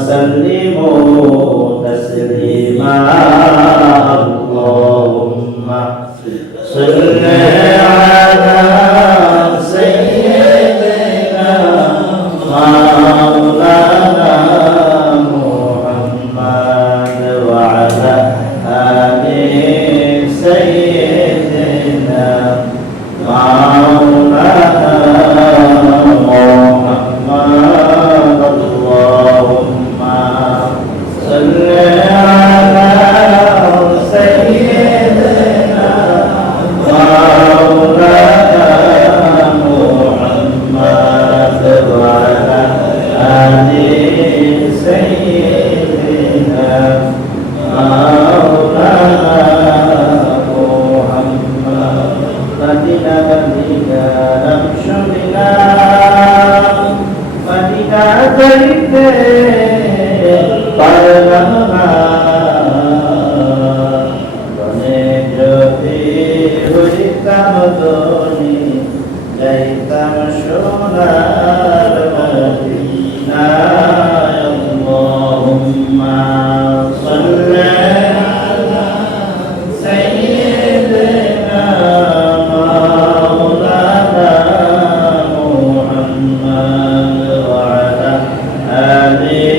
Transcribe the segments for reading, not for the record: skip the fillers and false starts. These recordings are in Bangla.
وسلموا تسليما اللهم صل على سيدنا مولانا محمد وعلى آل سيدنا مولانا محمد اللهم صل على سيدنا مولانا محمد وعلى آل سيدنا مولانا محمد مدينة نمشي بنا مدينة جئت পারলামা বনে যদি হইতাম ধনী যাইতাম সোনার মদিনা আল্লাহুম্মা সাল্লি আলা সাইয়্যিদিনা মাওলানা মুহাম্মদ ওয়া আলা আলি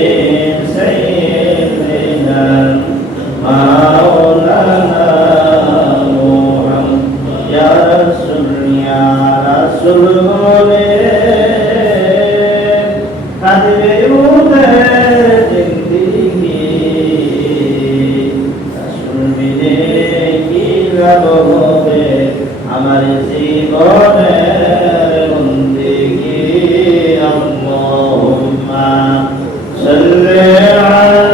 مولانا محمد يا رسول হাদিবে উদে জিন্দেগি রাসূল বিনে কি লাভ হবে আমার জীবনের বন্দেগি আল্লাহুম্মা সাল্লি আলা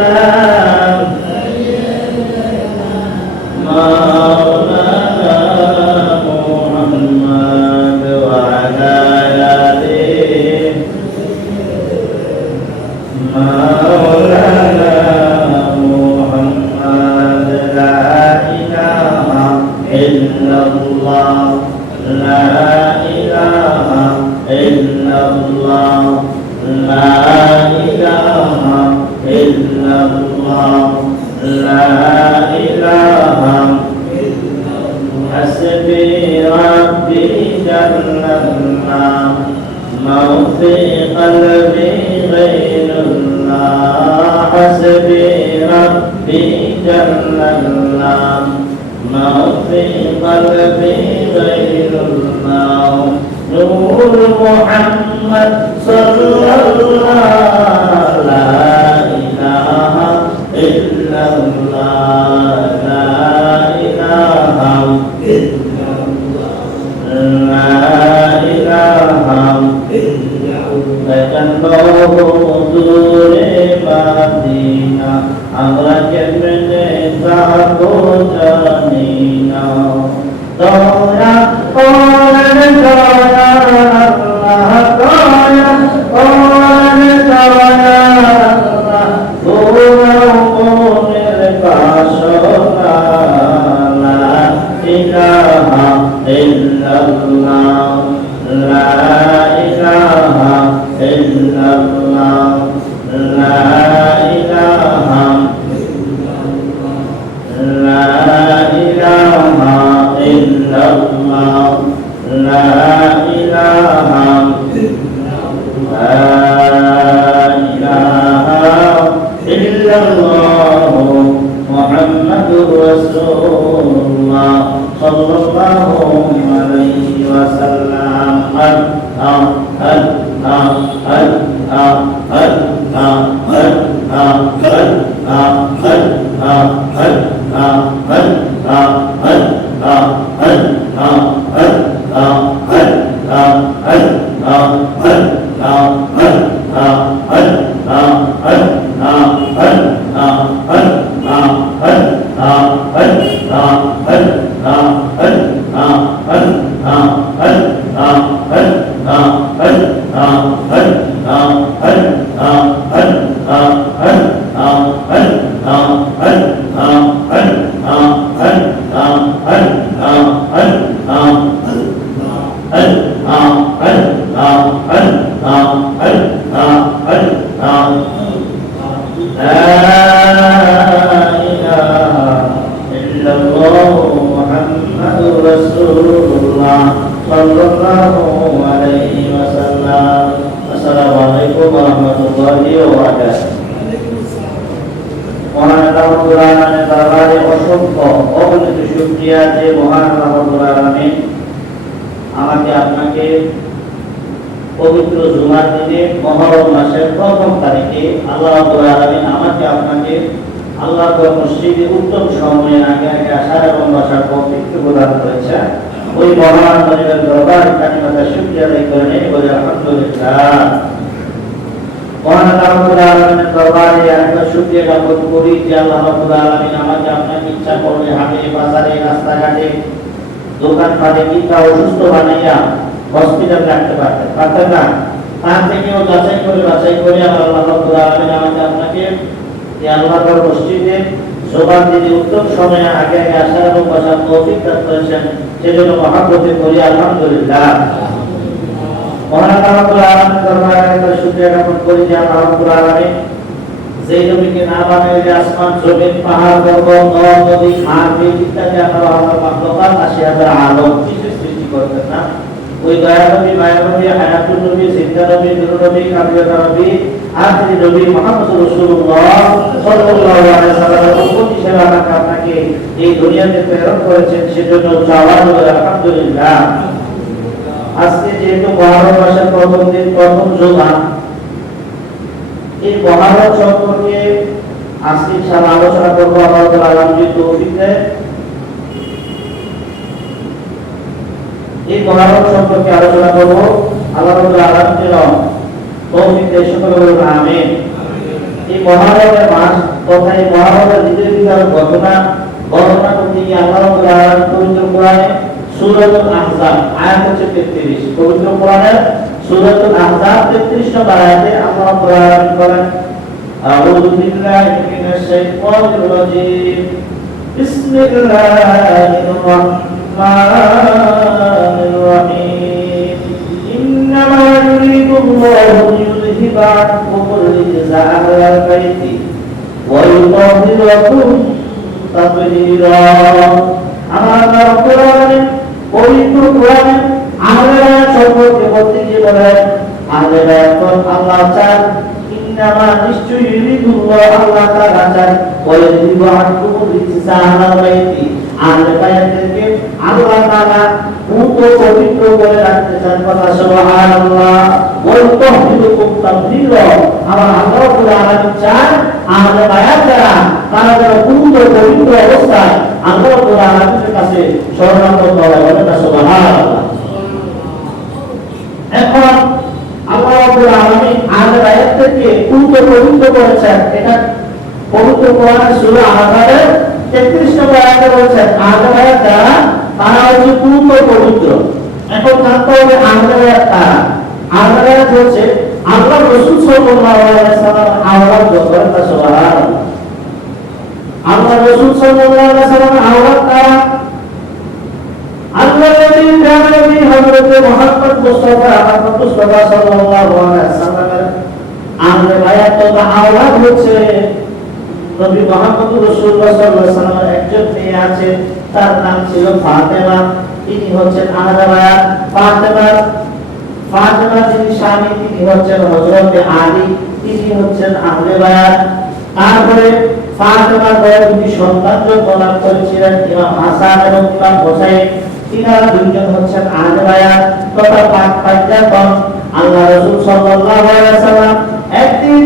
مولانا محمد وعلى آله مولانا محمد لا إله إلا الله لا إله إلا الله لا إله إلا الله لا إله إلا الله حسبي ربي جل الله ما في قلبي غير الله حسبي ربي جل الله ما في قلبي غير الله نور محمد صلى الله لا إله إلا الله لا إله إلا الله لا إله إلا الله দূরে মদিনা আমরা কেমনে যাবো জানি না দয়া করেন দয়া আল্লাহ দয়া করেন দয়া illallah la ilaha illallah la ilaha la ilaha illallah la ilaha illallah Muhammadur Rasulullah sallallahu alaihi wasallam Assalamualaikum warahmatullahi wabarakatuh. মহান আল্লাহুল আলামিনের দরবারে অসংখ্য অগণিত শুকরিয়া যে মহান আল্লাহুল আলামিন আমাকে আপনাকে পবিত্র জুমার দিনে মুহররম মাসের প্রথম তারিখে আল্লাহ রাব্বুল আলামিন আমাকে আপনাকে আল্লাহর মসজিদে উত্তম সময়ে আগে আগে আসার এবং বসার তৌফিক প্রদান করেছেন। ওই মহান আল্লাহর দরবারে কালিমাতে শুকরিয়া আদায় করে নেই বলে আলহামদুলিল্লাহ। মহান আল্লাহুল আলামিনের দরবারে আমরা শুকরিয়া জ্ঞাপন করি যে আল্লাহ রাব্বুল আলামিন আমাকে আপনাকে ইচ্ছা করলে হাটে বাজারে রাস্তাঘাটে দোকানপাটে কিংবা অসুস্থ বানাইয়া হসপিটাল রাখতে পারতেন না। তার থেকেও বাছাই করে আল্লাহ রাব্বুল আলামিন আমাকে আপনাকে এই আল্লাহর মসজিদে জুমার দিনে উত্তম সময়ে আগে আগে আসার এবং বসার তৌফিক দান করেছেন, সেজন্য মহাব্বতে করি আলহামদুলিল্লাহ। মহান আল্লাহুল আলামিনের দরবারে আমরা শুকরিয়া জ্ঞাপন করি যে আল্লাহ রাব্বুল আলামিন যেই নবীকে না বানাইলে আসমান জমিন পাহাড় পর্বত নদী খাল বিল ইত্যাদি আল্লাহর মাখলুকাত ৮০,০০০ আলম কিছু সৃষ্টি করতেন না। ওই দয়া নবী মায়া নবী হায়াতুন নবী সিদ্ধা নবী নূর নবী কামিলা নবী আখিরি নবী মুহাম্মদ রাসূলুল্লাহ সাল্লাল্লাহু আলাইহি ওয়াসাল্লামের উম্মত হিসেবে আপনাকে এই দুনিয়াতে প্রেরণ করেছেন, সেজন্য চাওয়ার আলহামদুলিল্লাহ। আজকে যেহেতু মুহররম মাসের প্রথম দিন প্রথম জুমা, এই মুহররম সম্পর্কে আজকে ইনশাআল্লাহ আলোচনা করব। আল্লাহ তাআলা যদি তৌফিক দেয় এই মুহররম সম্পর্কে আলোচনা করব। আল্লাহ রাব্বুল আলামিন তৌফিক দেয়, সকলে বলুন আমিন। এই মুহররমের মাস তথা এই মুহররমের ঈদের বিধান ঘটনা বর্ণনা করতে গিয়ে আল্লাহ রাব্বুল আলামিন পবিত্র কোরআনে সূরাতুল আহজাব আয়াত হচ্ছে 33, পবিত্র কোরআনের সূরাতুল আহজাব 33 নম্বর আয়াতে আল্লাহ রাব্বুল আলামিন বলেন, আউযু বিল্লাহি মিনাশ শাইতানির রাজীম, বিসমিল্লাহির রাহমানির রাহিম, ইন্নামা ইউরিদুল্লাহু লিইউযহিবা আনকুমুর রিজসা আহলাল বাইতি ওয়া ইউতাহহিরাকুম তাতহীরা। আমার রাব্বুল আলামিন পবিত্র কোরআনে আহলে বায়াত সম্পর্কে বলতে গিয়ে বলেন, আহলে বায়াত আল্লাহ চান, ইন্নামা নিশ্চয়ই ইউরিদুল্লাহ আল্লাহ তাআলা চান, ওয়া ইউযহিবা আনকুমুর রিজসা আহলাল বাইতি আহলে বায়াতকে আল্লাহ তাআলা পবিত্র করে রাখতে চান। কথা সুবহানাল্লাহ। ওয়া ইউতাহহিরুকুম তাতহীরা। আমার আল্লাহ রাব্বুল আলামিন চান আহলে বায়াত যারা তারা যেন পবিত্র অবস্থায় আল্লাহ রাব্বুল আলামিনের কাছে শরণাগত হয়। বলেন সুবহানাল্লাহ। এখন আল্লাহ রাব্বুল আলামিন আহলে বায়াতকে পবিত্র করেছেন। এটা পবিত্র কোরআনের সূরা আহজাবের 33 নম্বর আয়াতে বলেছেন, আহলে বায়াত যারা তারা হচ্ছে পবিত্র। এখন জানতে হবে আহলে বায়াত কারা। আহলে বায়াত হচ্ছে আল্লাহ রাসূল সাল্লাল্লাহু আলাইহি ওয়াসাল্লাম আওলাদ। বলেন সুবহানাল্লাহ। আল্লাহ রাসূল সাল্লাল্লাহু আলাইহি ওয়াসাল্লাম আওলাদ কারা? আল্লাহ নবী নবী হযরত মুহাম্মদ মুস্তাফা সাল্লাল্লাহু আলাইহি ওয়াসাল্লামের আহলে বায়াত বা আওলাদ হচ্ছে নবী মুহাম্মদ রাসূলুল্লাহ সাল্লাল্লাহু আলাইহি ওয়াসাল্লামের একজন মেয়ে আছে, তার নাম ছিল ফাতেমা। তিনি হচ্ছেন আহলে বায়াত। ফাতেমা যিনি স্বামী, তিনি হচ্ছেন হযরত আলী, তিনি হচ্ছেন আহলে বায়াত। তারপরে ফাতেমার দুটি সন্তান জন্ম করেছিলেন, ইমাম হাসান এবং ইমাম হোসেন। তিনারা দুইজন হচ্ছেন আহলে বায়াত তথা পাক পাঞ্জাতন। আল্লাহ রাসূল সাল্লাল্লাহু আলাইহি ওয়াসাল্লাম একদিন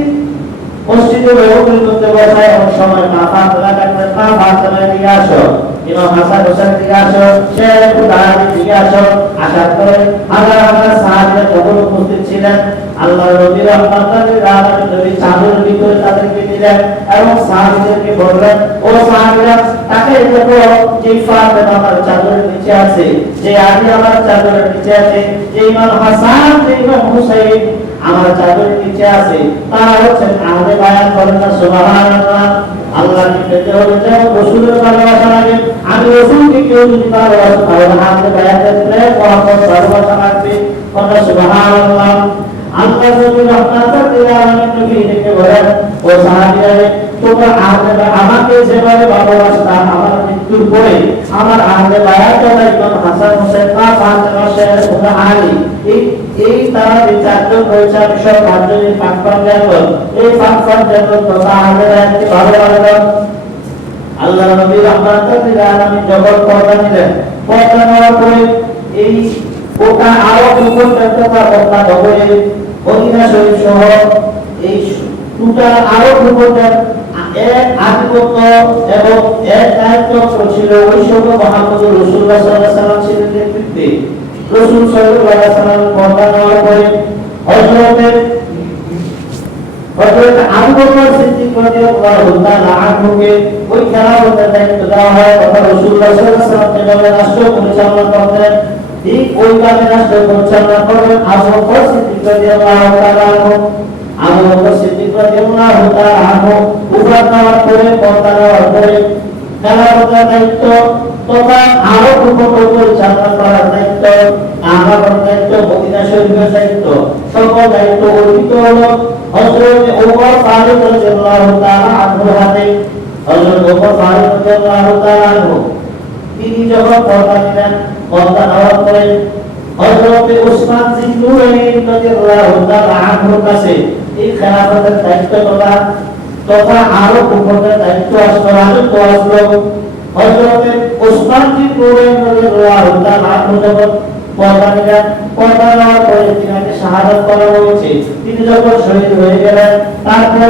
মসজিদে নববীর মধ্যে বসে এমন সময় মা ফাতেমা ডাকলেন, মা ফাতেমা এদিকে আসো, ইমাম হাসান হোসেন দিকে আসো, সে একটু দাঁড়াতে দিকে আসো। আসার পরে হাজার সাহাবীরা তখন উপস্থিত ছিলেন। আল্লাহ নবী রাহমাতুল্লাহ আলাইহি নবী চাদরের ভিতরে তাদেরকে দিলেন এবং সাহাবীদেরকে বললেন, ও সাহাবীরা, তাকে দেখো যে ফাতেমা আমার চাদরের নিচে আছে, যে আলী আমার চাদরের নিচে আছে, যে ইমাম হাসান, যে ইমাম হুসাইন আমার চাদরের নিচে আছে, তারা হচ্ছেন আহলে বায়াত। বলেন সুবহানাল্লাহ। আল্লাহকে পেতে হলে যেমন রাসূলের ভালোবাসা লাগে, আমি রাসূলকে কেউ যদি ভালোবাসে তাহলে আহলে বায়াতের প্রেম মহব্বত ভালোবাসা লাগবে। বলেন সুবহানাল্লাহ। আল্লাহ নবী রাহমাতুল্লাহ আলাইহি নবী ডেকে বলেন, ও সাহাবীরা, তোমরা আমাকে যেভাবে ভালোবাসতা, আমার মৃত্যুর পরে আমার আহলে বায়াত ইমাম হাসান হোসেন বা ফাতেমা শেখ আলী, এই তারা এই চারজন রয়েছে, আমি সব পাঁচজনের পাঁচজন জানলাম, এই পাঁচজন জানলাম তো আহলে বায়াতকে ভালোবাসলাম। আল্লাহ নবী রাহমাতুল লিল আলামিন যখন পর্দা নিলেন, পর্দা নেওয়ার পরে এই গোটা আরব উপত্যকা তথা নগরে মদিনা শরীফ সহ এই টোটাল আরব উপত্যকা এক আধিপত্য এবং এক দায়িত্ব ছিল ওই সময় মুহাম্মদ রাসূলুল্লাহ সাল্লাল্লাহু আলাইহি ওয়াসাল্লাম ছিলেন নেতৃত্বে। রাসূল সাল্লাল্লাহু আলাইহি ওয়াসাল্লাম পর্দা নেওয়ার পরে হযরত আবু বকর সিদ্দিক রাদিয়াল্লাহু তাআলা আনহুকে ওই খেলাফতের দায়িত্ব দেওয়া হয়, তথা রাসূলুল্লাহ সাল্লাল্লাহু আলাইহি ওয়াসাল্লাম যেভাবে রাষ্ট্র পরিচালনা করতেন ঠিক ওইভাবে রাষ্ট্র পরিচালনা করবেন আবু বকর সিদ্দিক রাদিয়াল্লাহু তাআলা আনহু। আবু বকর সিদ্দিক রাদিয়াল্লাহু তাআলা আনহু উফাত নেওয়ার পরে, পর্দা নেওয়ার পরে খেলাফতের দায়িত্ব তথা আরব উপত্যকা পরিচালনা করার দায়িত্ব, কাবার দায়িত্ব, মদিনা শরীফের দায়িত্ব, সকল দায়িত্ব অর্পিত হলো হযরত ওমর ফারুক রাদিয়াল্লাহু তাআলা আনহুর হাতে। হযরত ওমর ফারুক রাদিয়াল্লাহু তাআলা আনহু তিনি যখন পর্দা নিলেন, পর্দা নেওয়ার পরে হযরত উসমান জিন্নুরাইন রাদিয়াল্লাহু তাআলা আনহুর কাছে এই খেলাফতের দায়িত্ব তথা আরব উপত্যকার দায়িত্ব আসলো, রাজত্ব আসলো। হযরত উসমান জিন্নুরাইন রাদিয়াল্লাহু তাআলা আনহু যখন পর্দা নিলেন, পর্দা নেওয়ার পরে তিনাকে শাহাদাত করা হয়েছে, তিনি যখন শহীদ হয়ে গেলেন, তারপরে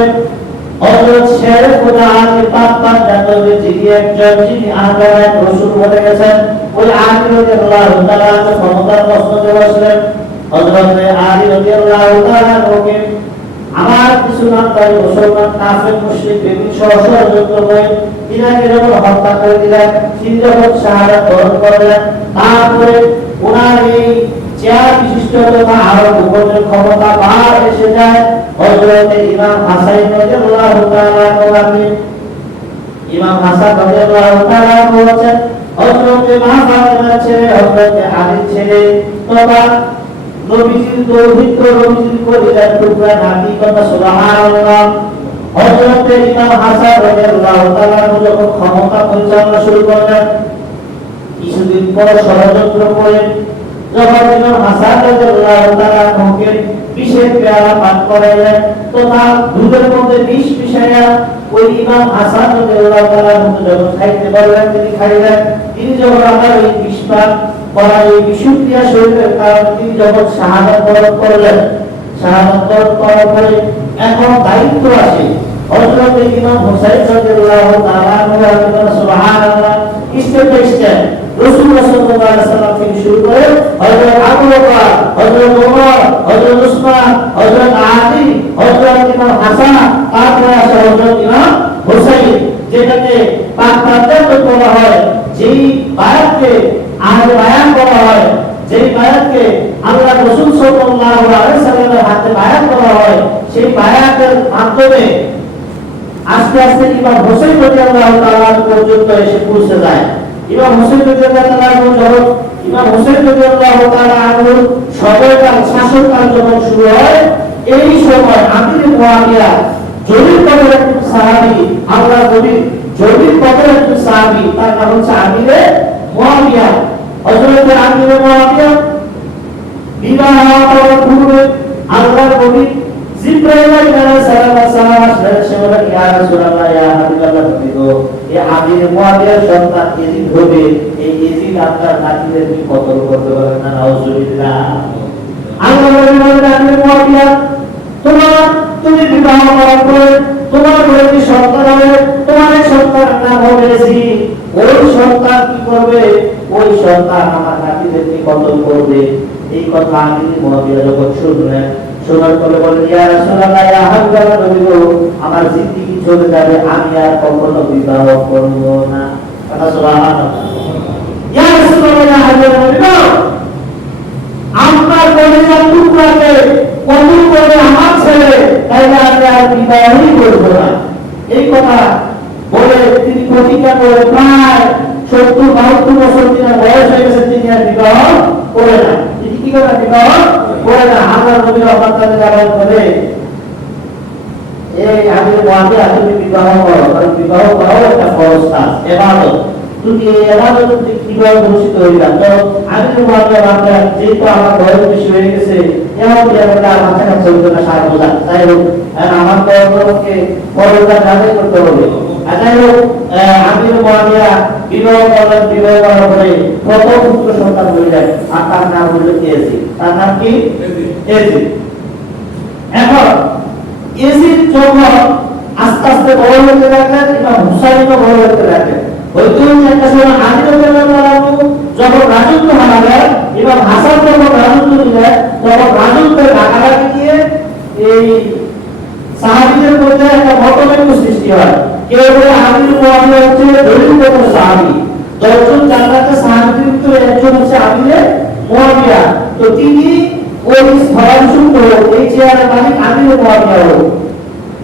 হযরত শের খোদা আলী পাক জাতবে যিনি একজন যিনি আহলে রাসূল বলে গেছেন, ওই আলী রাদিয়াল্লাহু তাআলা ক্ষমতার মসনদে বসলেন। হযরত আলী রাদিয়াল্লাহু তাআলা ওকে আমার কিছু নামধারী মুসলমান কাফের মুশরিক বেঈমান ষড়যন্ত্র করে তিনাকে যখন হত্যা করে দিলেন, তিনি যখন শাহাদাত বরণ করলেন, তারপরে ওনার এই চেয়ার বিশিষ্ট তথা আরব উপত্যকার ক্ষমতা বার এসে যায় হযরত ইমাম হাসান রাদিয়াল্লাহু তাআলা আনহু। ইমাম হাসান রাদিয়াল্লাহু তাআলা আনহু হচ্ছেন হযরত মা ফাতেমার ছেলে, হযরত আলীর ছেলে তথা নবীজির দৌহিত্র, নবীজির কলিজার টুকরা নাতি, কথা সুবহানাল্লাহ। হযরত ইমাম হাসান রাদিয়াল্লাহু তাআলা আনহু যখন ক্ষমতা পরিচালনা শুরু করলেন, কিছুদিন পর ষড়যন্ত্র করে যখন ইমাম হাসান রাদিয়াল্লাহু তাআলা আনহুকে বিষের পেয়ালা পান করাইলেন তথা দুধের মধ্যে বিষ মিশাইয়া ওই ইমাম হাসান রাদিয়াল্লাহু তাআলা আনহু যখন খাইতে পারলেন, তিনি খাইলেন। তিনি যখন আবার ওই বিষ পান করা এই বিশুদ্ধিয়া শরীরের কারণে তিনি যখন শাহাদাত বরণ করলেন, শাহাদাত বরণ করার পরে এখন দায়িত্ব আসে হযরত ইমাম হুসাইন রাদিয়াল্লাহু তাআলা আনহু। সুবহানাল্লাহ। স্টেপ বাই স্টেপ রাসূলুল্লাহ সাল্লাল্লাহু আলাইহি ওয়াসাল্লাম থেকে শুরু করে হযরত আবু বকর, হযরত ওমর, হযরত উসমান, হযরত আলী, হযরত ইমাম হাসান, তারপরে আসে হযরত ইমাম হুসাইন, যেটাকে পাক বায়াত বলা হয়, যেই বায়াতকে আহলে বায়াত বলা হয়, যেই বায়াতকে আল্লাহ রাসূল সাল্লাল্লাহু আলাইহি ওয়াসাল্লামের হাতে বায়াত করা হয়, সেই বায়াতের মাধ্যমে আস্তে আস্তে ইমাম হুসাইন রাদিয়াল্লাহু তাআলা পর্যন্ত এসে পৌঁছে যায়। ইমাম হুসাইন রাদিয়াল্লাহু তাআলা যখন ইমাম হুসাইন রাদিয়াল্লাহু তাআলা আনহুর সময়কাল, শাসনকাল যখন শুরু হয়, এই সময় আমির মুয়াবিয়া জলিল কদর একজন সাহাবী, আল্লাহ নবী জলিল কদর একজন সাহাবী, তার নাম হচ্ছে আমিরে মুয়াবিয়া। হযরত আমিরে মুয়াবিয়া বিবাহ হওয়ার পূর্বে আল্লাহ নবী জিবরাইল আলাইহিস সালাম আসলেন, সে বললেন ইয়া রাসূলুল্লাহ, ইয়া হাবিবাল্লাহ, তুমি তো এই আমির মুয়াবিয়ার সন্তান ইয়াজিদ হবে, এই ইয়াজিদ আপনার নাতিদের কি কতল করতে পারবে না? নাউজুবিল্লাহ। আল্লাহ নবী বললেন আমির মুয়াবিয়া, তুমি বিবাহ করার পরে তোমার ঘরে কি সন্তান হবে, তোমার এই সন্তানের নাম হবে ইয়াজিদ। ওই সন্তান কি করবে? ওই সন্তান আমার নাতিদের কি কতল করবে। এই কথা আমির মুয়াবিয়া যখন শুনলেন, শোনার পরে বলেন ইয়া রাসূলুল্লাহ, ইয়া হাবিবাল্লাহ, নবী গো, আমার জিন্দেগি চলে যাবে, আমি আর কখনো বিবাহ করব না। কথা সুবহানাল্লাহ। ইয়া রাসূলুল্লাহ, ইয়া হাবিবাল্লাহ, নবী গো, আপনার কলিজার টুকরাকে কবুল করে আমার ছেলে, তাইলে আমি আর বিবাহই করব না। এই কথা বলে তিনি প্রতিজ্ঞা করে প্রায় 70-72 বছর তিনার বয়স হয়ে গেছে, তিনি আর বিবাহ করে না। তিনি কি করে বিবাহ করে না? আল্লাহ নবী রহমাতুল্লাহ আলাইহি বলে এই আমির মুআবিয়া তুমি বিবাহ করো, কারণ বিবাহ করাও একটা ফরজ কাজ, ইবাদত। তুমি এই ইবাদত কিভাবে বঞ্চিত হইলা? তো আমির মুআবিয়া ভাবলেন যেহেতু আমার বয়স বেশি হয়ে গেছে, এমন কি একটা মাথা কাছে চলবে না সারা বোঝা, তাই হোক আমার তো অন্তরকে ফরজটা আদায় করতে হবে। যাই হোক আমির মুআবিয়া বিবাহ করলেন, বিবাহ করার পরে প্রথম পুত্র সন্তান হইলেন, আর তার নাম হইল ইয়াজিদ। তার নাম কি? ইয়াজিদ। এখন ইয়াজিদ যখন আস্তে আস্তে বড় হতে লাগলেন, ইমাম হুসাইনও বড় হতে লাগলেন। হয়তো একটা সময় আলী রাদিয়াল্লাহু আনহু যখন রাজত্ব হারালেন, ইমাম হাসান যখন রাজত্ব নিলেন, তখন রাজত্বের ডাকাডাকি দিয়ে এই সাহাবীদের মধ্যে একটা মতভেদ সৃষ্টি হয়। কেউ বলে আমির মুআবিয়া হচ্ছে দলিলগত সাহাবী, 10 জন জান্নাতের সাহাবীদের ভিতরে একজন হচ্ছে আমির মুআবিয়া। তো তিনি ওই স্থলাভিষিক্ত এই চেয়ারের মালিক আমির মুআবিয়া হলো।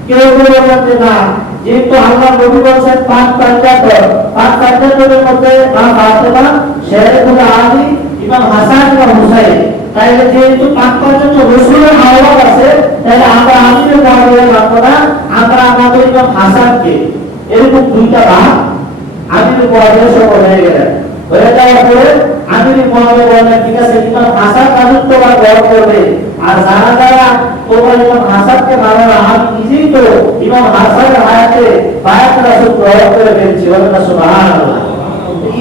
কেউ বলে যে না, যেহেতু আল্লাহ নবী বলেছেন পাঁচ পাঞ্জাবের মধ্যে মা ফাতেমা, শেরেফুল আলী, ইমাম হাসান, ইমাম হুসাইন, তাইলে যেহেতু পাঁচ পাঞ্জাব রাসূলের আওলাদ আছে, তাহলে আমরা আমির মুআবিয়া মানব না, আমরা আমাদের ইমাম হাসানকে, এরকম দুইটা ভাগ আমির মুআবিয়া সহ হয়ে গেলেন। হয়ে যাওয়ার পরে আমির মুআবিয়া বললেন ঠিক আছে, ইমাম হাসান রাজত্ব গ্রহণ করবে, আর যারা যারা তোমরা ইমাম হাসানকে মানো না, আমি নিজেই তো ইমাম হাসানের হায়াতে বায়াত রাসূল গ্রহণ করে ফেলছি। বলেন না সুবহানাল্লাহ।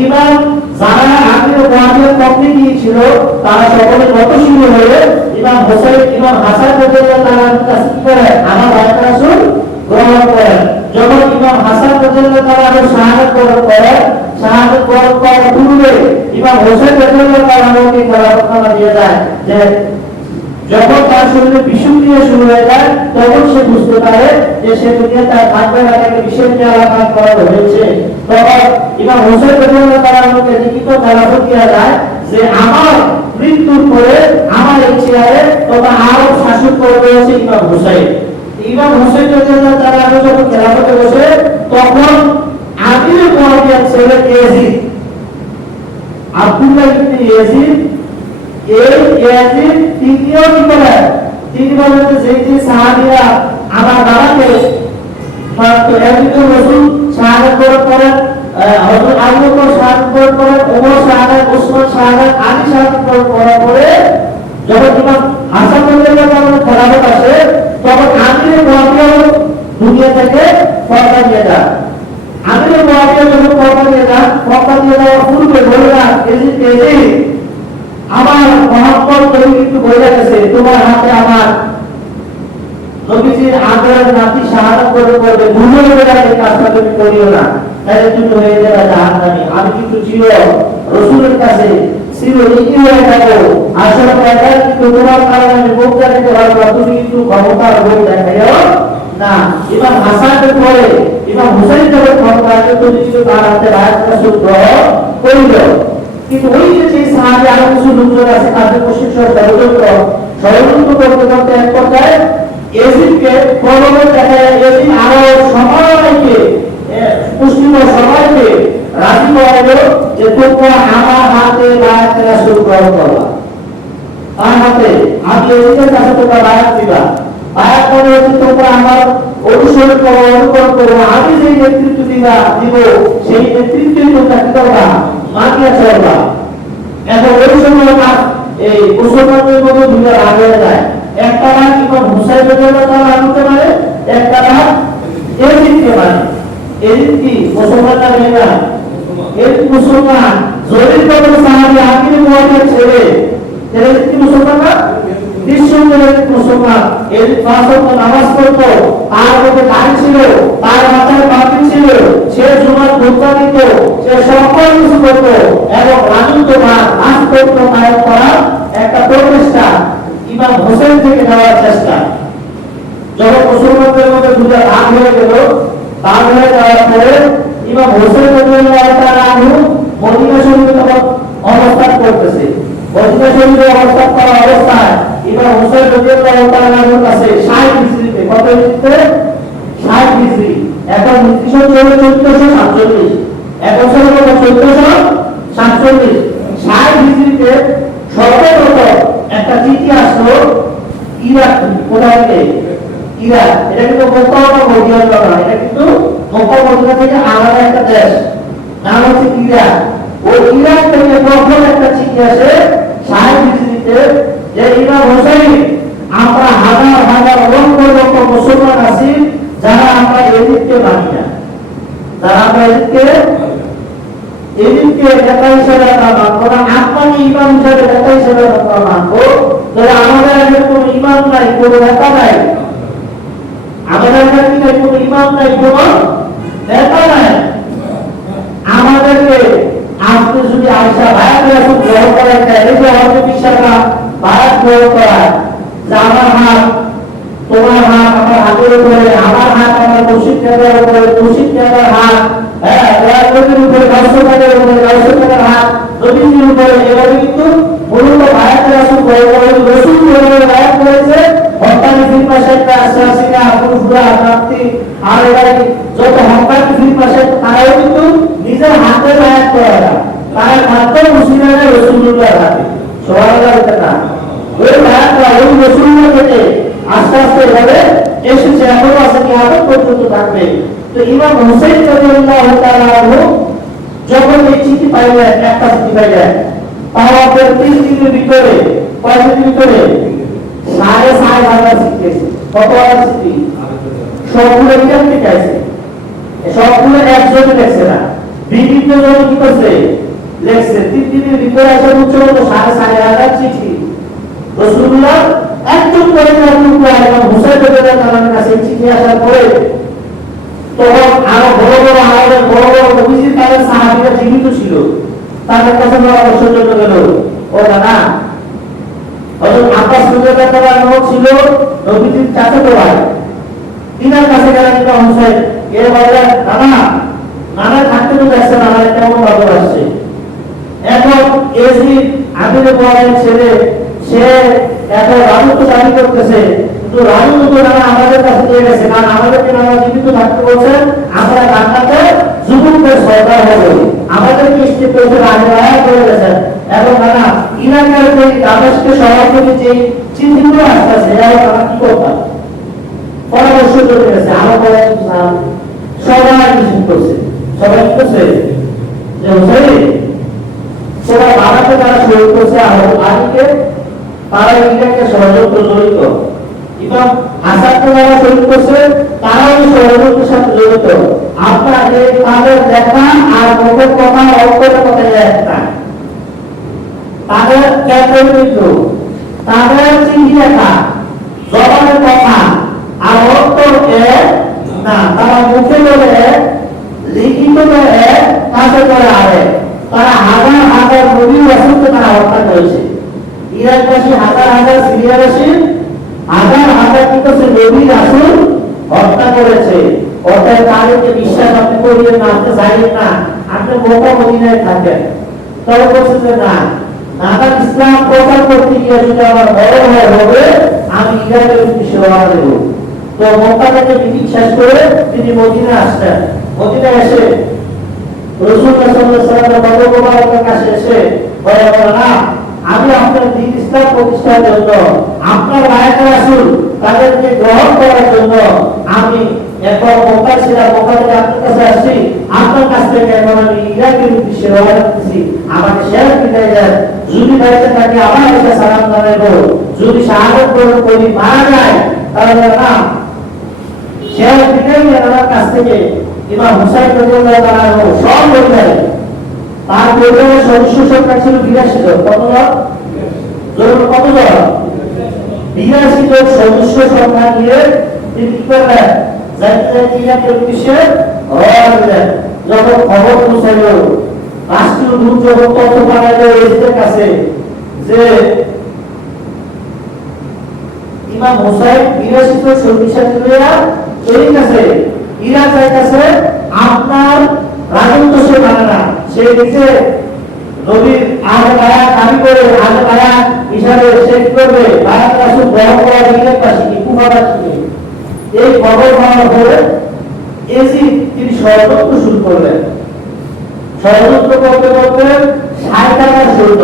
ইমাম যারা আমির মুআবিয়ার পক্ষে গিয়েছিল তারা সকলে নতশির হয়ে ইমাম হুসাইন, ইমাম হাসান রাদিয়াল্লাহু তাআলার কাছে কি করে? আমার বায়াত রাসূল গ্রহণ করেন। যখন ইমাম হাসান রাদিয়াল্লাহু তাআলা শাহাদাত বরণ করেন, শাহাদাত বরণ করার পূর্বে ইমাম হুসাইন রাদিয়াল্লাহু তাআলাকে খেলাফতনামা দিয়ে যায় যে যখন তার শরীরে বিশুদ্ধি শুরু হয়ে যায়, তখন সে বুঝতে পারে যে সে দুনিয়া তার থাকবে না, তাকে বিশেষ আলাদা করা হয়েছে। তখন ইমাম হুসাইন রাদিয়াল্লাহু তাআলাকে লিখিত খেলাফত দেওয়া যায় যে আমার মৃত্যুর পরে আমার এই চেয়ারে তথা আরব শাসক করবে হচ্ছে ইমাম হুসাইন। ইমাম হুসাইন রাদিয়াল্লাহু তাআলা যখন খেলাফতে বসে, তখন আমির মুআবিয়ার ছেলে ইয়াজিদ, আব্দুল্লাহ ইবনে ইয়াজিদ, এই ইয়াজিদ তিনিও কি করেন? তিনি বলেন যে যে সাহাবীরা আমার বাবাকে মাত্র একজন রাসূল শাহাদাত বরণ করেন, হযরত আবু বকর শাহাদাত বরণ করেন, ওমর শাহাদাত, ওসমান শাহাদাত, আলী শাহাদাত বরণ করার পরে যখন ইমাম হাসান রাদিয়াল্লাহু তাআলা খেলাফত আসে, তখন আমির মুআবিয়া দুনিয়া থেকে পর্দা দিয়ে যান। আমির মুআবিয়া যখন পর্দা দিয়ে যান, পর্দা দিয়ে যাওয়ার পূর্বে বললেন ইয়াজিদ, আমার মোহাম্মদ নবী কিন্তু বলে গেছে তোমার হাতে আমার নবীজির আদরের নাতি শাহাদাত বরণ করবে, ভুলে গেলে এই কাজটা তুমি করিও না, তাহলে তুমি হয়ে যাবে জাহান্নামী। আমি কিন্তু চির রাসূলের কাছে চিরঋণী হয়ে থাকো, আসলে কথা কিন্তু তোমার কারণে আমি মুখ দেখাতে পারবো, তুমি কিন্তু ক্ষমতার ভোগ দেখাইও না। ইমাম হাসানের পরে ইমাম হুসাইন যখন ক্ষমতা আসে, তুমি কিন্তু তার হাতে বায়াত রাসূল গ্রহণ করিল। কিন্তু ওই যে সাহাবী আরো কিছু লোকজন আছে, তাদের প্রশিক্ষণ ষড়যন্ত্র করতে করতে এক পর্যায়ে ইয়াজিদকে প্রলোভন দেখায়, ইয়াজিদ আরো সবাইকে মুসলিম সবাইকে রাজি করালো যে তোমরা আমার হাতে বায়াত রাসূল গ্রহণ করবা, তার হাতে আমি ইয়াজিদের কাছে তোমরা বায়াত দিবা, বায়াত করে তোমরা আমার অনুসরণ করো, অনুকরণ করো, আমি যে নেতৃত্ব দিব সেই নেতৃত্বই তোমরা কি করবা? মানিয়ে চলবা। এখন ওই সময় এই মুসলমানদের মধ্যে দুইটা ভাগ হয়ে যায়, একটা ভাগ ইমাম হুসাইন রাদিয়াল্লাহু তাআলা আনতে পারে, একটা ভাগ ইয়াজিদকে মানে। ইয়াজিদ কি মুসলমান না মেয়ে? ইয়াজিদ মুসলমান, জলিল কবর সাহাবী আমির মুআবিয়ার ছেলে। ইয়াজিদ কি মুসলমান না? নিঃসন্দেহে মুসলমান। ইয়াজিদ পাঁচ ওয়াক্ত নামাজ পড়তো, তার মধ্যে দাড়ি ছিল, তার মাথায় পাগড়ি ছিল, সে জুমার খুতবা দিত, সে সকল কিছু করত এবং রাজত্বভার রাষ্ট্রত্ব কায়েম করার একটা প্রচেষ্টা ইমাম হোসেন থেকে নেওয়ার চেষ্টা। যখন মুসলমানদের মধ্যে দুটা ভাগ হয়ে গেল, ভাগ হয়ে যাওয়ার পরে ইমাম হোসেন রাদিয়াল্লাহু তাআলা আনহু মদিনা শরীফে তখন অবস্থান করতেছে। মদিনা শরীফে অবস্থান করা অবস্থায় ইমাম হোসেন রাদিয়াল্লাহু তাআলা আনহুর কাছে 60 হিজরিতে, কত হিজরিতে? 60 হিজরি। এখন হিজরি সন হলো 1447, এখন সন হলো 1447। 60 হিজরিতে সর্বপ্রথম একটা চিঠি আসলো ইরাক, কোথা থেকে? ইরাক, এটা কিন্তু মক্কা বা মদিনা না, এটা কিন্তু মক্কা মদিনা থেকে আলাদা একটা দেশ, নাম হচ্ছে ইরাক। ওই ইরাক থেকে প্রথম একটা চিঠি আসে সাহেব হিজরিতে, যে ইমাম হোসেন, আমরা হাজার হাজার লক্ষ লক্ষ মুসলমান আছি যারা আমরা এদিককে মানি না, যারা আমরা এদিককে নেতা হিসেবে আমরা মানবো না, আপনাকে ইমাম হিসেবে নেতা হিসেবে আমরা মানবো। তবে আমাদের আগে কোনো ইমাম নাই, কোনো নেতা নাই, আমাদের কাছে কোনো ইমাম নাই, কোনো নেতা নাই। আমাদেরকে আজকে যদি আয়সা বায়াত রাসূল গ্রহণ করায়, এই যে আমাদের বিশ্বাসরা বায়াত গ্রহণ করায়, যে আমার হাত তোমার হাত আমার হাতের উপরে, আমার হাত আমার মুর্শিদ কেবলার উপরে, মুর্শিদ কেবলার হাত নবীর উপরে, গাউসুল উপরে, গাউসুল কেবলার হাত নবীর উপরে, এভাবে কিন্তু মূলত বায়াত রাসূল গ্রহণ করে রাসূল যেভাবে বায়াত করেছে, হক্কানি ফিরকা শেখরা, আশরাফিরা, ফুরফুরা, নাফতি আর এবারে যত হক্কানি ফিরকা শেখ, তারাও কিন্তু নিজের হাতে বায়াত করে না, তারা মাত্র মুসলিমরা রাসূলুল্লাহর হাতে। সুবহানাল্লাহ না, ওই বায়াতটা ওই রাসূলুল্লাহ থেকে আস্তে আস্তে এভাবে এসেছে, এখনো আছে, কিয়ামত পর্যন্ত থাকবে। তো ইমাম হোসেন রাদিয়াল্লাহু তাআলা আনহু যখন এই চিঠি পাইলেন, একটা চিঠি পাইলেন, পাওয়ার পর 3 দিনের ভিতরে, 5 দিনের ভিতরে 4,500 চিঠি, কত চিঠি, সবগুলো ইরাক থেকে আসে, সবগুলো একজনে লেখছে না, বিভিন্ন জন কি করছে লেখছে। 3 দিনের ভিতরে আসে উচ্চ 4,500 চিঠি রাসূলুল্লাহ একজন করে ইমাম হোসেন রাদিয়াল্লাহু তাআলার কাছে চিঠি আসার পরে, তখন আরো বড় বড় আমাদের বড় বড় নবীজির কাছে সাহাবীরা জীবিত ছিল, তাদের কাছে পরামর্শ জন্য গেল, ও দাদা হযরত আব্বাস রাদিয়াল্লাহু আনহু ছিল নবীজির চাচাতো ভাই, তিনার কাছে গেলেন ইমাম হোসেন, এ বললেন দাদা, নানা থাকতে তো যাচ্ছে, নানা কেমন খবর আসছে, এখন এজিদ আবির বলের ছেলে, সে এত রাজত্ব দাবি করতেছে, কিন্তু রাজত্ব তো নানা আমাদের কাছে দিয়ে গেছে, কারণ আমাদেরকে নানা জীবিত থাকতে বলছেন, আমরা ঢাকাতে যুবকদের সরকার হবে, আমাদেরকে স্টেপ করতে রাজবায়া করে গেছেন। এখন নানা ইরাকের যে দামেস্কে শহর থেকে যে চিঠিগুলো আসতেছে, আমরা কি করতাম, পরামর্শ করে গেছে, আরো বলে সবাই কিছু করছে, সবাই কি করছে, যে হোসেন তোরা বাবাকে তারা শহীদ করছে, আর আলীকে তারা ইরাকে ষড়যন্ত্র জড়িত, ইমাম হাসানকে যারা শহীদ করছে তারাও ষড়যন্ত্রের সাথে জড়িত। আপনাকে তাদের দেখা আর মুখের কথা, অন্তরের কথা এক না, তাদের কেন্দ্রবিন্দু, তাদের চিঠি লেখা, জবানের কথা আর অন্তর এক না, তারা মুখে বলে এক, লিখিত এক, কাছে করে আরেক। তারা হাজার হাজার নবী রাসূলকে তারা হত্যা করেছে, ইরাকবাসী হাজার হাজার, সিরিয়াবাসী হাজার হাজার কিন্তু নবী রাসূল হত্যা করেছে। অতএব তাদেরকে বিশ্বাস আপনি করিয়েন না, আপনি চাইলেন না, আপনি মক্কা মদিনায় থাকেন। তবে বলছেন যে না, নানা ইসলাম প্রচার করতে গিয়ে যদি আমার বড় হবে, আমি ইরাকের উদ্দেশ্যে রওনা দেব। তো মক্কা থেকে মিটিং শেষ করে তিনি মদিনা আসলেন। মদিনা এসে রাসূলুল্লাহ সাল্লাল্লাহু আলাইহি ওয়াসাল্লামের কদম মোবারকের কাছে এসে বলেন, না আমি আপনার দ্বীন ইসলাম প্রতিষ্ঠার জন্য, আপনার বায়াত রাসূল তাদেরকে গ্রহণ করার জন্য আমি এখন মক্কা ছিলাম, মক্কা থেকে আপনার কাছে আসছি, আপনার কাছ থেকে এখন আমি ইরাকের উদ্দেশ্যে রওনা দিচ্ছি, আমাকে শেষ বিদায় দেন। যদি দায়িত্ব থাকে আমার কাছে সালাম জানাবো, যদি শাহাদাত গ্রহণ করি মারা যায় তাহলে না, শেষ বিদায় দেন আমার কাছ থেকে। ইমাম হুসাইন রাদিয়াল্লাহু তাআলা সব বললেন, তার পরিবারের সদস্য সংখ্যা ছিল 82 জন। কত জন? কত জন? 82 জন সদস্য সংখ্যা নিয়ে তিনি কি করলেন, ইরাকের উদ্দেশ্যে রওনা দিলেন। যখন খবর পৌঁছাইল, রাষ্ট্রীয় দূত যখন তথ্য পাঠাইল এজিদের কাছে যে ইমাম হুসাইন 82 জন সদস্য নিয়ে তৈরি আছে, ইরাক যাইতেছে, আপনার রাজত্ব সে মানে না, সে নিজে নবীর আগে বায়াত দাবি করে, আগে বায়াত হিসাবে সে কি করবে, বায়াত রাসূল গ্রহণ করার ইরাকবাসী কুফারবাসী। এই খবর পাওয়ার পরে এজিদ তিনি ষড়যন্ত্র শুরু করলেন। ষড়যন্ত্র করতে করতে 60,000 সৈন্য,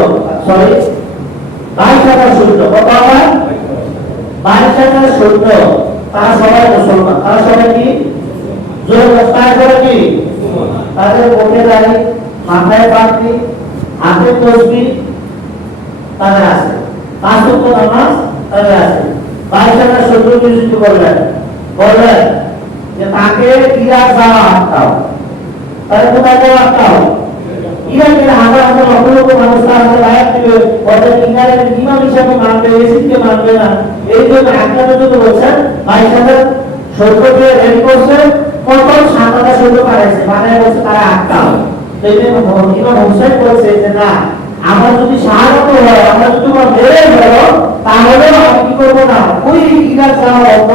22,000 সৈন্য, কত হয় 22,000 সৈন্য তারা সবাই মুসলমান। তারা সবাই কি তারা সবাই কি তাদের মুখে দাড়ি, মাথায় পাগড়ি, হাতে তসবিহ তাদের আছে, 5 ওয়াক্ত নামাজ তাদের আছে। বাইশারা সূত্র নিযুক্ত করলেন, বললেন যে তাকে ইরাক যাওয়া আটকাও। তাহলে কোথায় যাওয়া আটকাও? ইরাকের হাজার হাজার লক্ষ লক্ষ মানুষ তাদের রায় দিবে, ওদের ইংল্যান্ডের ইমাম হিসাবে মানবে, এসিকে মানবে না। এই জন্য আটকানোর জন্য বলছেন 22,000 সৈন্যকে রেডি করছে, কত 7,000 সৈন্য পাঠাইছে, মানে বলছে তারা আটকাও। তো এই জন্য ইমাম হোসেন বলছে যে না, আমরা যদি শাহাদাত হয়, আমরা যদি মেরে ফেলো, তাহলে আমি কি করবো না, ওই ইরাক যাওয়া বন্ধ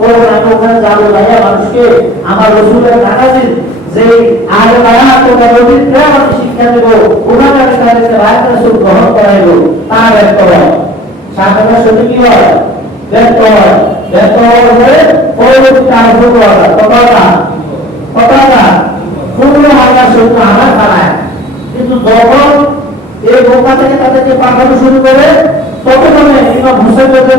করবো না। আমি ওখানে যাবো, ভাইয়া মানুষকে আমার রসুলের নানাজির যে আগে বাড়া তোমরা নদীর প্রেম আমি শিক্ষা দেবো, ওখানে আমি তাদেরকে রায়ত রসুল গ্রহণ করাইবো। তারা ব্যক্ত হয়, শাহাদাতের সাথে কি হয়? ব্যক্ত হয়। ব্যক্ত হওয়ার পরে পরবর্তীতে আরম্ভ করা কথাটা 15,000 সৈন্য আমার খানায়। কিন্তু যখন এই বোকা থেকে তাদেরকে পাঠানো শুরু করে, তখন ইমাম হোসেন যাইতে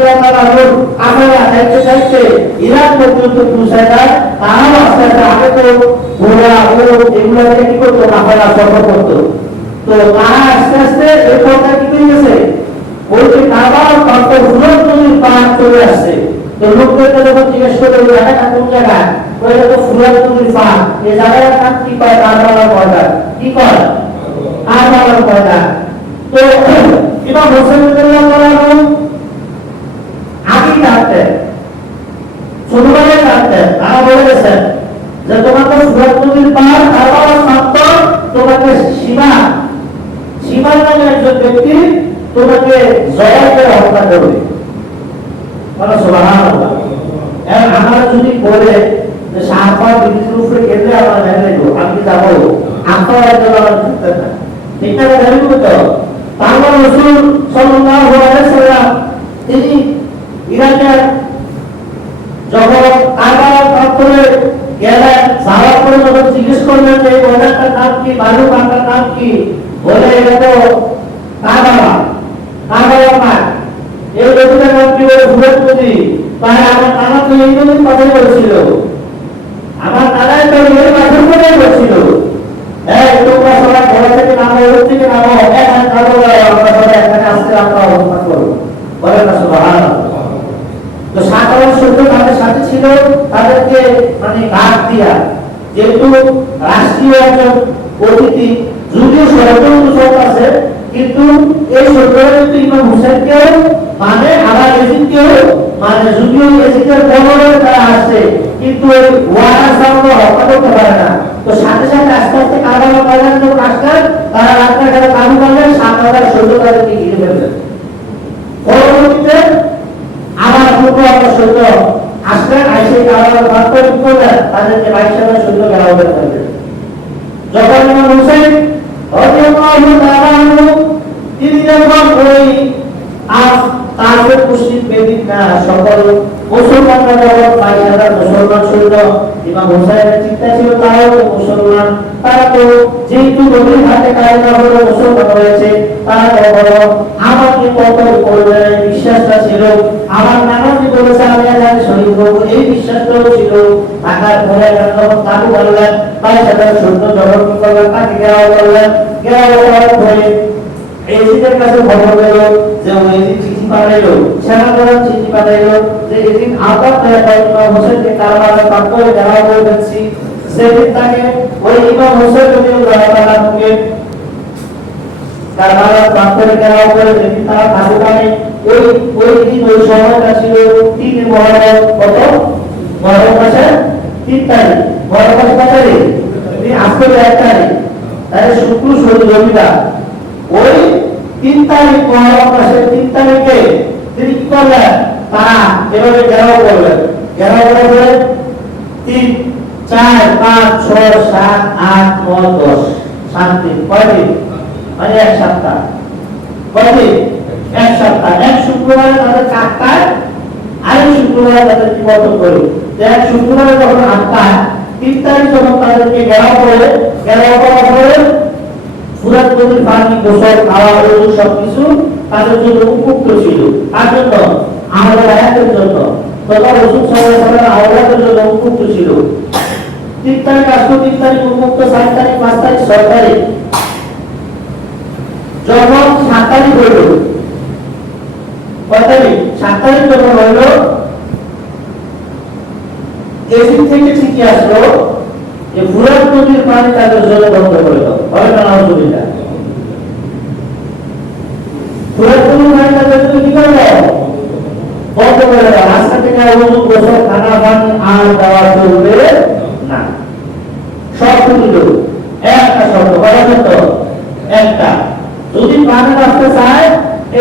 যাইতে ইরাক পর্যন্ত পৌঁছায় যায়। তারাও আস্তে আস্তে আগে তো ঘোড়া এগুলো কি করতো, কাফেলা সফর করতো। তো তারা আস্তে আস্তে এই পর্যায়ে কি হয়ে গেছে, ওই যে কারবার তারপর ফুরত নদীর পার চলে আসছে। তো লোকদেরকে যখন জিজ্ঞেস করে ওই জায়গাটা কোন জায়গায়, ওই তো ফুরত নদীর পার, এই জায়গাটার নাম কি কয়? কারবালার ময়দান। কি কয়? কারবালার ময়দান। তো ইমাম হোসেন আগেই জানতেন, ছোটবেলায় জানতেন। তারা বলে গেছেন যে তোমাকে ফুরত নদীর পার কারবালার মাত্র তোমাকে সীমার নামে একজন ব্যক্তি তোমাকে জয় করে হত্যা করবে। সুবহানাল্লাহ। এখন আমরা যদি বলে যে শাহবাগ বিদ্যুৎ উপরে গেলে আমরা মেনে নেব, আমি যাবো, আপনারা একজন আমার থাকতেন না, ঠিক না? জানিব তো তারপর রাসূল সাল্লাল্লাহু আলাইহি সাল্লাম তিনি ইরাকের যখন কারবালার প্রান্তরে গেলেন, যাওয়ার পরে যখন জিজ্ঞেস করলেন যে এই ময়দানটার নাম কি, বালু কাটার নাম কি, বলে এটা তো কারবালা মাঠ। এই নদীটার নাম কি? বলে ফুরত নদী। তাই আমার নানা তো এই নদীর কথাই বলছিল, আমার নানাই তো এই মাঠের কথাই বলছিল। তোমরা সবাই ঘোড়া থেকে নামো, ওর থেকে নামো, এখানে নামো, আমরা সবাই এখানে আসতে আমরা অবস্থান করবো। বলে না সুবহানাল্লাহ। তো 7,000 সৈন্য তাদের সাথে ছিল, তাদেরকে মানে ঘাট দিয়া, যেহেতু রাষ্ট্রীয় একজন অতিথি, যদিও ষড়যন্ত্র আছে, কিন্তু এই সরকার কিন্তু ইমাম হোসেনকেও মানে আবার এজিদকেও মানে, যদিও এজিদের বদলে তারা আসছে, কিন্তু ওই ওয়ারা সামনে হত্যা করতে পারে না। তো সাথে সাথে আস্তে আস্তে কারবালা ময়দানে যখন আসলেন, তারা রাস্তাঘাটে কাবু করলেন, 7,000 সৈন্য তাদেরকে ঘিরে ফেললেন। পরবর্তীতে আবার 15,000 সৈন্য আসলেন, আইসে কারবালা প্রান্তরে কি করলেন, তাদেরকে 22,000 সৈন্য ঘেরাও করে ফেললেন। যখন ইমাম হোসেন রাদিয়াল্লাহু তাআলা আনহু তিনি যখন ওই তাদের মুসলিম বেদিনা সকল মুসলমানরা যখন 22,000 মুসলমান সৈন্য, ইমাম হোসেনের চিন্তা ছিল তারাও তো মুসলমান, তারা তো যেহেতু নবীর হাতে কায়দা হলো মুসলমান হয়েছে, তারা বলো আমাকে কত করবে, বিশ্বাসটা ছিল। আমার নানাজি বলেছে আমি আজ শহীদ হবো, এই বিশ্বাসটাও ছিল। ঢাকার পরে যখন তাবু করলেন, 22,000 সৈন্য যখন কি করলেন, তাকে ঘেরাও করলেন। ঘেরাও করার পরে এজিদের কাছে খবর পেল যে ওই এজিদ চিঠি পাঠাইলো, সেনাপ্রধান চিঠি পাঠাইলো যে এজিদ আঘাত দেয় ইমাম হোসেনকে কারবালার প্রান্তরে ঘেরাও করে দিচ্ছি। সেদিন তাকে ওই ইমাম হোসেন রাদিয়াল্লাহু তাআলা কে কারবালার প্রান্তরে ঘেরাও করে দিচ্ছি। তারা কাছে কানে ওই দিন ওই সময়টা ছিল 3 মুহররম, কত মুহররম মাসের 3 তারিখ। মুহররম মাসের কত তারিখ? আজকে 1 তারিখ, তাহলে শুক্র শনি রবিবার। ওই 3 তারিখ মুহররম মাসের 3 তারিখে তিনি কি করলেন, তারা এভাবে ঘেরাও করলেন। ঘেরাও করে 3 4 5 6 7 8 9 10 7 দিন, কয় দিন? মানে 1 সপ্তাহ। কয় দিন? 1 সপ্তাহ। এক শুক্রবারে তাদের কাটতায়, আরেক শুক্রবারে তাদের কি বর্তন করে। এক শুক্রবারে যখন আটটায়, 3 তারিখ যখন তাদেরকে ঘেরাও করে, ঘেরাও করার পরে ফুরাত নদীর পানি, গোসল, খাওয়া, সবকিছু তাদের জন্য উপযুক্ত ছিল। তার জন্য আমাদের আয়াতের জন্য তখন রাসূল সাল্লাল্লাহু আলাইহি ওয়াসাল্লাম আওলাদের জন্য উন্মুক্ত ছিল। 3 তারিখ আসলো, 3 তারিখ উন্মুক্ত, 4 তারিখ, 5 তারিখ, 6 তারিখ। যখন 7 তারিখ হইল, কয় তারিখ? 7 তারিখ যখন হইল, এদিক থেকে ঠিকই আসলো যে ফুরাত নদীর পানি তাদের জন্য বন্ধ করে দাও, হয় না নাউজুবিল্লাহ। ফুরাত নদীর পানি তাদের জন্য কি করে দাও? বন্ধ করে দাও। আজকে থেকে ওযু, গোসল, খানা পানি আর দেওয়া চলবে না। শর্ত দিল, একটা শর্ত, কয়টা শর্ত? একটা, যদি পানি আসতে চায়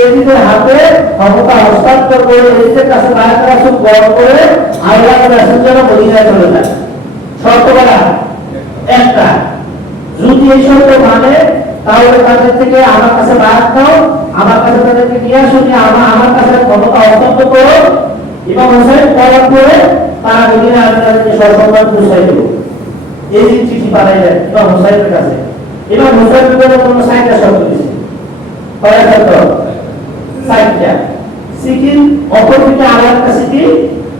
এদিকে হাতে ক্ষমতা হস্তান্তর করে এদিকে কাছে বায়াত রাসূল গড় করে আল্লাহর রাসূল যেন মদিনায় চলে যায়। শর্ত কয়টা? একটা। যদি এই শর্ত মানে তাহলে তাদের থেকে আমার কাছে বায়াত নাও, আমার কাছে তাদেরকে নিয়ে আসো, যে আমার কাছে ক্ষমতা হস্তান্তর করো, ইমাম হোসেন করার পরে তারা মদিনায় তাদেরকে সসম্মান পৌঁছাই দেব। এই যে চিঠি পাঠাইলেন ইমাম হোসেনের কাছে, ইমাম হোসেন কোনো সাইডটা শর্ত দিয়েছে। কয়টা শর্ত? সাইডটা। সিকিম অপরদিকে আরেকটা সিটি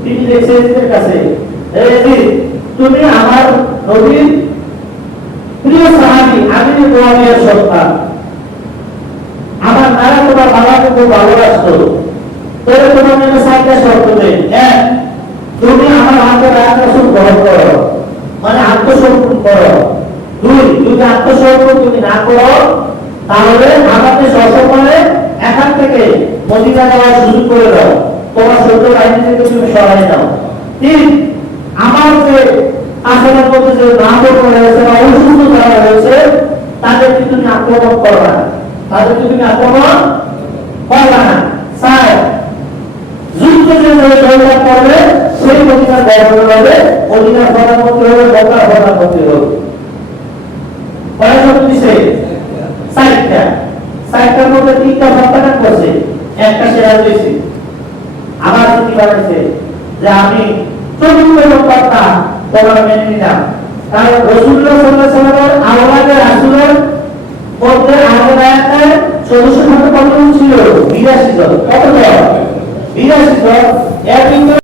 তিনি দেখছে এদের কাছে, এই তুমি আমার নবীর প্রিয় সাহাবী, আমি মুআবিয়ার সন্তান, আমার নানা তোমার বাবাকে খুব ভালোবাসতো, তবে তোমার জন্য সাইডটা শর্ত দেই। এক, তুমি আমার হাতে বায়াত রাসূল গ্রহণ করো, মানে আত্মসমর্পণ করো। দুই, যদি আত্মসমর্পণ তুমি না করো তাহলে আমাকে সসম্মানে এখান থেকে মদিনা যাওয়ার সুযোগ করে দাও, তোমার শত্রু বাহিনী থেকে তুমি সরাই দাও। তিন, আমার যে আসলের মধ্যে যে নাটক হয়েছে বা অসুস্থ যারা হয়েছে তাদেরকে তুমি আক্রমণ করবে না, তাদেরকে তুমি আক্রমণ করবে না। চার, যুদ্ধ যে জয়লাভ করবে সেই মদিনার গভর্নর হবে, মদিনার প্রধানমন্ত্রী হবে, মক্কার প্রধানমন্ত্রী হবে। কয়টা শর্ত দিছে? চারটা। চারটার মধ্যে 3টা প্রত্যাখ্যান করছে, একটা শেয়ার দিয়েছে। আবার কি বানাইছে যে আমি চতুর্থ কথা তোমার মেনে নিলাম, কারণ রাসূলুল্লাহ সাল্লাল্লাহু আলাইহি ওয়াসাল্লামের আওলাদে রাসূলের মধ্যে আওলাদের সদস্য সংখ্যা কত ছিল? 82 জন। কত জন? 82 জন। এর ভিতরে